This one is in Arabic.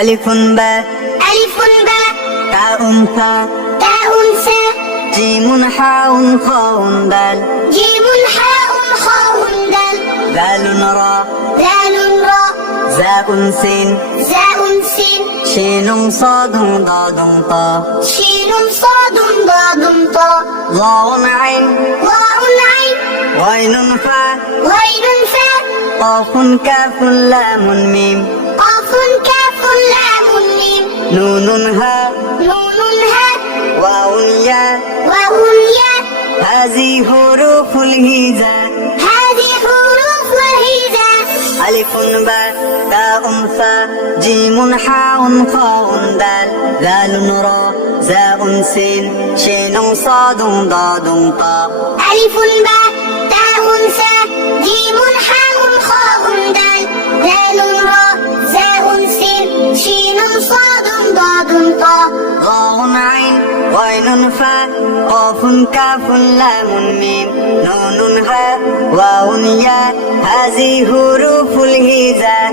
ألف باء ألف باء تاء ثاء تاء ثاء جيم حاء خاء دال جيم حاء خاء دال ذال راء ذال راء زاء سين زاء سين شين صاد ضاد طاء شين صاد ضاد طاء ظاء عين واو عين غين فاء غين فاء قاف كاف لام ميم قاف كاف لام ميم نون هاء نون هاء واو ياء واو ياء هذه حروف الهجاء هذه حروف الهجاء ألف باء تاء ثاء جيم حاء خاء دال ذال راء زاء سين شين صاد ضاد طاء ألف باء تاء ثاء جيم حاء خاء دال ذال راء زاء سين شين صاد ضاد طاء ظاء عين غين فاء قاف كاف لام ميم نون هاء واو ياء هذه حروف الهجاء